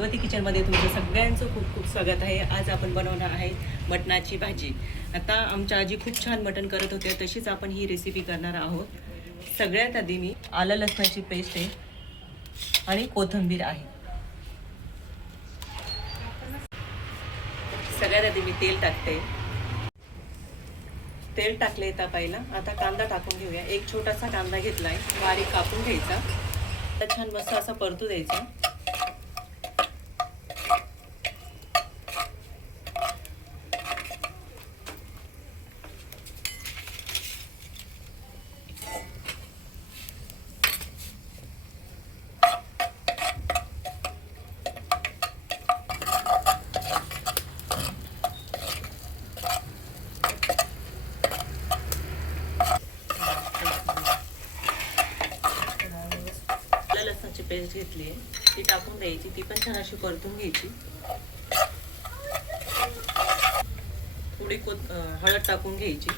भगवती किचनमध्ये तुमचं सगळ्यांचं खूप खूप स्वागत आहे. आज आपण बनवणार आहे मटणाची भाजी. आता आमच्या आजी खूप छान मटण करत होत्या, तशीच आपण ही रेसिपी करणार आहोत. सगळ्यात आधी मी आलं लसणाची पेस्ट आहे आणि कोथिंबीर आहे. सगळ्यात आधी मी तेल टाकते. तेल टाकले तापायला. आता कांदा टाकून घेऊया. एक छोटासा कांदा घेतलाय, बारीक कापून घ्यायचा. तर छान मस्त असा परतू द्यायचा. लसणाची पेस्ट घेतली आहे, ती टाकून द्यायची. ती पण छान अशी परतून घ्यायची. थोडी हळद टाकून घ्यायची.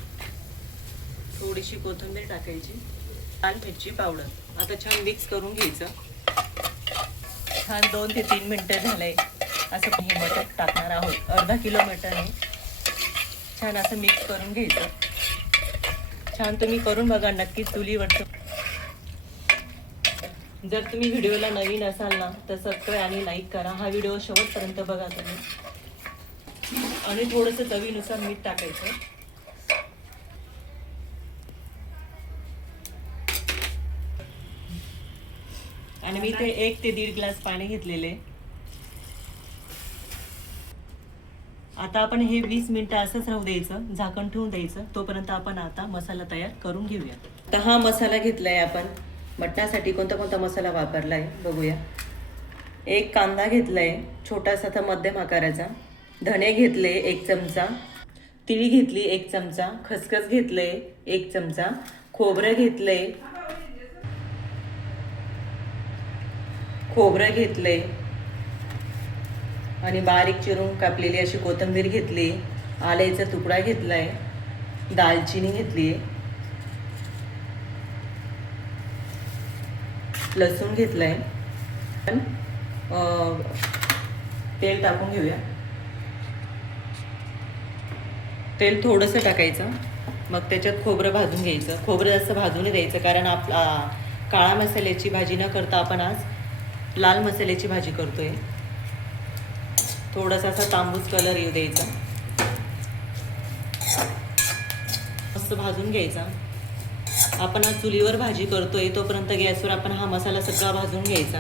थोडीशी कोथिंबीर टाकायची. लाल मिरची पावडर. आता छान मिक्स करून घ्यायचं. छान 2 ते 3 मिनटं झालंय. असं हे मटण टाकणार आहोत. अर्धा किलो मटण आहे. छान असं मिक्स करून घ्यायचं. छान तुम्ही करून बघा नक्कीच चुलीवरचं. जर तुम्ही व्हिडिओला नवीन असाल ना तर सबस्क्राईब आणि लाईक करा. हा व्हिडिओ शेवटपर्यंत बघा तुम्ही. आणि थोडंसं चवीनुसार मीठ टाकायचं. आणि मी ते 1 ते 1.5 ग्लास पाणी घेतलेले. आता आपण हे 20 मिनिटं असंच राहू द्यायचं, झाकण ठेवून द्यायचं. तोपर्यंत आपण आता मसाला तयार करून घेऊया. तर हा मसाला घेतलाय आपण. मटणासाठी कोणता कोणता मसाला वापरलाय बघूया. 1 कांदा घेतलाय छोटासा तर मध्यम आकाराचा. धणे घेतले 1 चमचा. तिळी घेतली 1 चमचा. खसखस घेतले 1 चमचा. खोबरं घेतले आणि बारीक चिरून कापलेली अशी कोथिंबीर घेतली. आल्याचा तुकडा घेतलाय. दालचिनी घेतली. लसूण घेतलाय. तेल टाकून घेऊया. तेल थोडंसं टाकायचं. मग त्याच्यात खोबरं भाजून घ्यायचं. खोबरं जास्त भाजून द्यायचं, कारण आपला काळा मसाल्याची भाजी न करता आपण आज लाल मसाल्याची भाजी करतोय. थोडासा असा तांबूस कलर येऊ द्यायचा. मस्त भाजून घ्यायचा. आपण आज चुलीवर भाजी करतोय तोपर्यंत गॅसवर आपण हा मसाला सगळा भाजून घ्यायचा.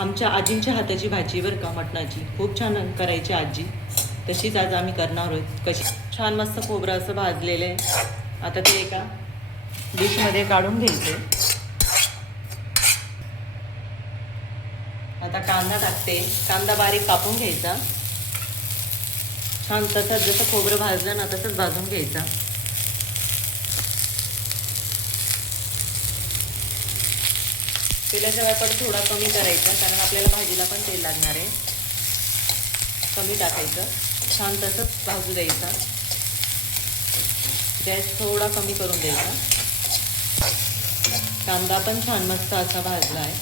आमच्या आजींच्या हाताची भाजी बरं का, मटणाची खूप छान करायची आजी. तशीच आज आम्ही करणार आहोत. कशी छान मस्त खोबरं असं भाजलेलं आहे. आता ते एका डिशमध्ये काढून घ्यायचे. आता कांदा टाकते. कांदा बारीक कापून घ्यायचा. छान तसंच जसं खोबरं भाजलं ना तसंच भाजून घ्यायचा. तेलाचा वापर थोडा कमी करायचा, कारण आपल्याला भाजीला पण तेल लागणार आहे. कमी टाकायचं. छान तसंच भाजू द्यायचा. गॅस थोडा कमी करून द्यायचा. कांदा पण छान मस्त असा भाजला आहे.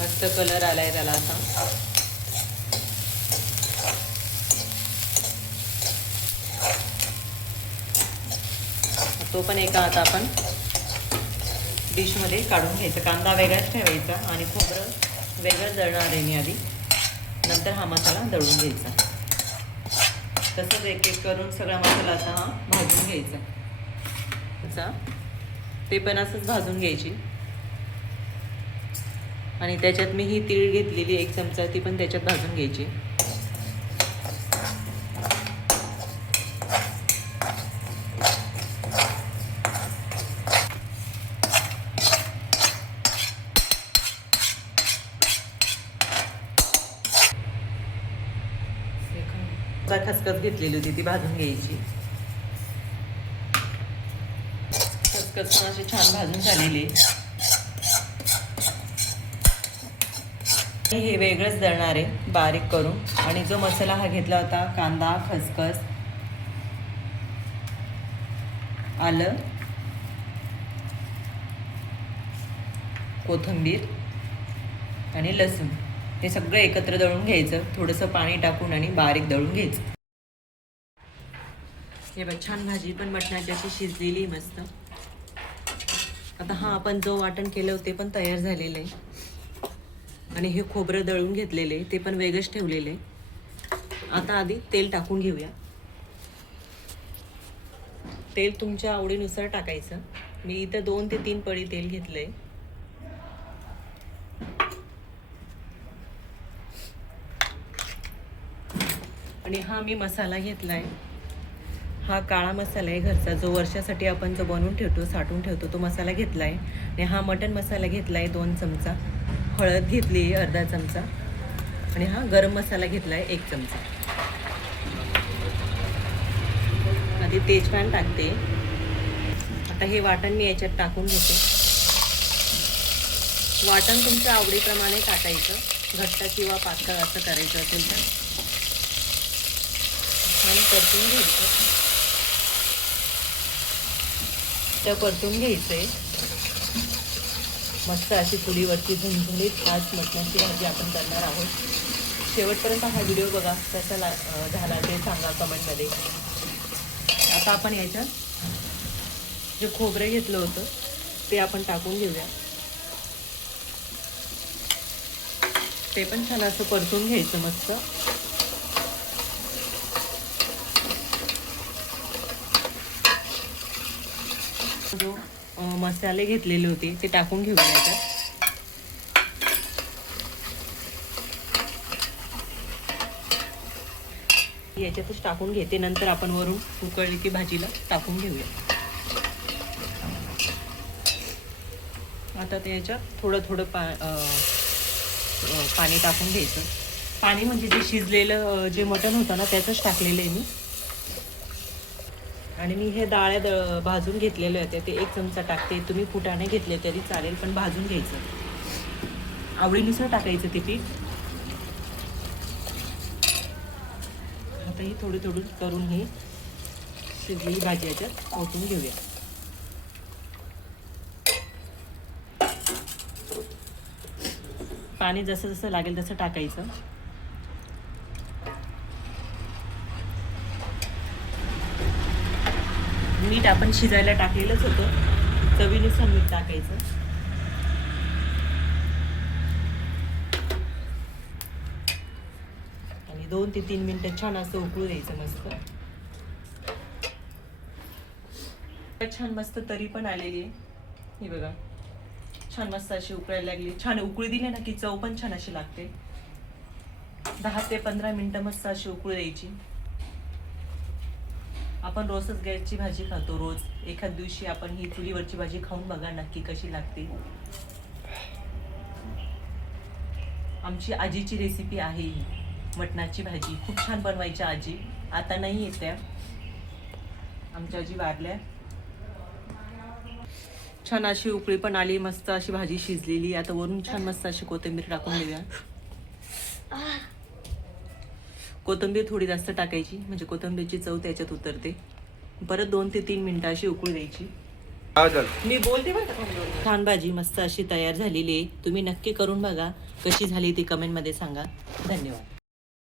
मस्त कलर आलाय त्याला असा. तो पण एका आता आपण डिशमध्ये काढून घ्यायचा. कांदा वेगळाच ठेवायचा आणि खोबरं वेगळं दळणार आहे मी आधी. नंतर हा मसाला दळून घ्यायचा. तसंच एक एक करून सगळा मसाला असा हा भाजून घ्यायचा. ते पण असंच भाजून घ्यायची. आणि त्याच्यात मी ही तीळ घेतलेली 1 चमचा, ती पण त्याच्यात भाजून घ्यायची. खसखस घेतलेली होती ती भाजून घ्यायची. खसखस पण अशी छान भाजून झालेली. हे वेगळंच दळणार आहे बारीक करून. आणि जो मसाला हा घेतला होता, कांदा, खसखस, आलं, कोथिंबीर आणि लसूण हे सगळं एकत्र दळून घ्यायचं. थोडंसं पाणी टाकून आणि बारीक दळून घ्यायचं. हे बघ छान भाजी पण मटणाची अशी शिजलेली मस्त. आता हा आपण जो वाटण केलं होते पण तयार झालेलं आहे आणि हे खोबरं दळून घेतलेले ते पण वेगळंच ठेवलेले. आता आधी तेल टाकून घेऊया. तेल तुमच्या आवडीनुसार टाकायचं. मी इथं 2 ते 3 पळी तेल घेतलंय. आणि हा मी मसाला घेतलाय. हा काळा मसाला आहे घरचा, जो वर्षासाठी आपण जो बनवून ठेवतो, साठवून ठेवतो, तो मसाला घेतला आहे. आणि हा मटण मसाला घेतला आहे 2 चमचा. हळद घेतली आहे अर्धा चमचा. आणि हा गरम मसाला घेतला आहे 1 चमचा. आधी तेजपान टाकते. आता हे वाटण मी याच्यात टाकून घेते. वाटण तुमच्या आवडीप्रमाणे टाकायचं. घट्ट किंवा पातळ असं करायचं असेल तर छान परतून घ्यायचं. त्या परतून घ्यायचंय. मस्त अशी चुलीवरची झणझणीत आज मटणाची भाजी आपण करणार आहोत. शेवटपर्यंत हा व्हिडिओ बघा. कसा झाला ते सांगा कमेंटमध्ये. आता आपण याच्यात जे खोबरं घेतलं होतं ते आपण टाकून घेऊया. ते पण छान असं परतून घ्यायचं मस्त. जो मसाले घेतलेले होते ते टाकून घेऊया याच्यात. याच्यातच टाकून घेते. नंतर आपण वरून उकळली की भाजीला टाकून घेऊया. आता ते याच्यात थोडं थोडं पाणी टाकून घ्यायचं. पाणी म्हणजे जे शिजलेलं जे मटण होतं ना त्याचंच टाकलेलं आहे मी. आणि मी हे डाळ्या भाजून घेतलेले होते ते 1 चमचा टाकते. तुम्ही फुटाणे घेतले तरी चालेल, पण भाजून घ्यायचं. आवडीनुसार टाकायचं ते पीठ. आता ही थोडी थोडी करून ही शिजलेली भाजी याच्यात ओतून घेऊया. पाणी जसं जसं लागेल तसं टाकायचं. मीठ आपण शिजायला टाकलेलंच होतं. चवीनुसार मीठ टाकायचं. आणि 2 ते 3 मिनिटं छान असं उकळू द्यायचं मस्त. छान मस्त तरी पण आलेली आहे. ही बघा छान मस्त अशी उकळायला लागली. छान उकळी दिली ना की चव पण छान अशी लागते. 10 ते 15 मिनिटं मस्त अशी उकळू द्यायची. आपण रोजच गॅसची भाजी खातो रोज. एखाद दिवशी आपण ही चुलीवरची भाजी खाऊन बघा नक्की कशी लागते. आमची आजीची रेसिपी आहे ही मटणाची भाजी. खूप छान बनवायची आजी. आता नाही येत त्या. आमच्या आजी वारल्या. छान अशी उकळी पण आली. मस्त अशी भाजी शिजलेली. आता वरून छान मस्त अशी कोथिंबीर टाकून देऊया. कोथिंबीर थोडी जास्त टाकायची म्हणजे कोथिंबीरची चव त्याच्यात उतरते. परत 2 ते 3 मिनिटं अशी उकळू द्यायची. मी बोलते बरं का. छान भाजी मस्त अशी तयार झालेली आहे. तुम्ही नक्की करून बघा. कशी झाली ती कमेंटमध्ये सांगा. धन्यवाद.